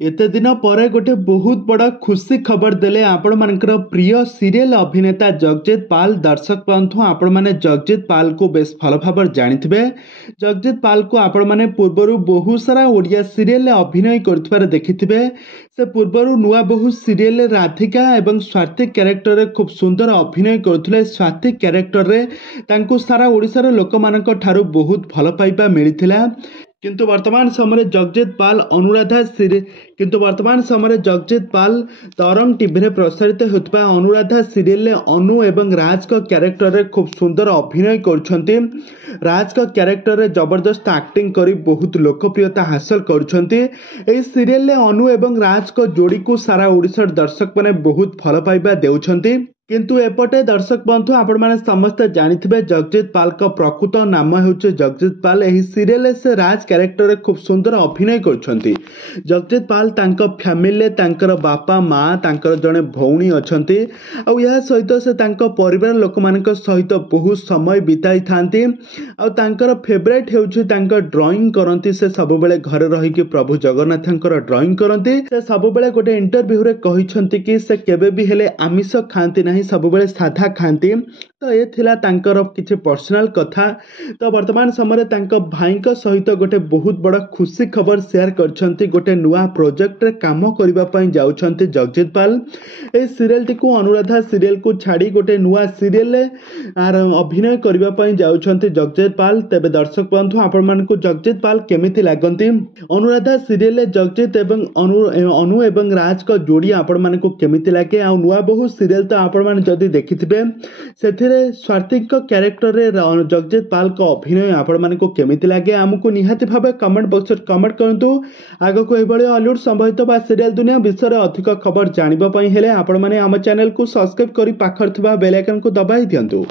एते दिन पर गोटे बहुत बड़ा खुशी खबर देले आपण मानकर प्रिय सीरियल अभिनेता जगजीत पाल। दर्शक बंधु आपण माने जगजीत पाल को बेस भल भाव जानिथिबे। जगजीत पाल को आपण माने पूर्वरु बहुत सारा ओडिया सीरियल अभिनय करथिबार देखिथिबे। से पूर्वरु नुआ बहु सीरियल राधिका एवं स्वाति कैरेक्टर रे खूब सुंदर अभिनय करथिले। स्वाति कैरेक्टर रे तांको सारा ओडिसा रे लोक मानक ठारू बहुत भल पाइबा मिलिथिला। किंतु वर्तमान समय जगजीत पाल जगजीत पाल तरंग टीवी रे प्रसारित होता अनुराधा सीरियल अनु एवं राज का कैरेक्टर रे खूब सुंदर अभिनय करछंती। राज का कैरेक्टर रे जबरदस्त एक्टिंग करी बहुत लोकप्रियता हासिल करछंती। एई सीरियल अनु एवं राज को जोड़ी को सारा ओडिसा दर्शक माने बहुत भल पाइबा देउछंती। किंतु एपटे दर्शक बंधु आपण माने समस्त जानिथिबे जगजीत पाल का प्रकृत नाम हेउचे जगजीत पाल। एही सीरियल से राज कैरेक्टर रे खूब सुंदर अभिनय करछंती। जगजीत पाल तांका फैमिली तांकर बापा माँ तांकर जने भौणी अछंती। आ या सहित से तांका परिवार लोक मानक सहित बहुत समय बिताई थांती। आ तांकर फेवरेट हेउचे तांका ड्राइंग करंती। से सब बेले घरे रही कि प्रभु जगन्नाथंकर ड्राइंग करंती। से सब बेले गोटे इंटरव्यू रे कहिसंती कि से केबे भी हेले आमिष खांती नहीं, सब बेले साधा खांती। तो ये थिला तांकर किछि पर्सनल कथा। तो वर्तमान समय तांका भाईक सहित गोटे बहुत बड़ा खुशी खबर शेयर करछंती। गोटे नुआ प्रोजेक्ट रे काम करिबा पई जाउछंती जगजीत पाल। ए सीरियल टी को अनुराधा सीरियल को छाड़ी गोटे नुआ सीरियल आर अभिनय करिबा पई जाउछंती जगजीत पाल। तेबे दर्शक बंधु आपण मान को जगजीत पाल केमिति लागंती, अनुराधा सीरियल जगजीत एवं अनु एवं राज का जोड़ी आपण मान को केमिति लागे। आ नुआ बहु सीरियल तो आपण मान जदी देखिथिबे सेथिरे स्वाति का कैरेक्टर रे जगजीत पाल का अभिनय आपण मान को केमिति लागे हमको निहाती भाबे कमेंट बॉक्स रे कमेंट करंतु। आगो को एबळे हॉलीवुड संबंधित बा सीरियल दुनिया विषय अधिक खबर जानिबा पई हेले आपण माने हम चैनल को सब्सक्राइब करी पाखर थिबा बेल आइकन को दबाई दियंतु।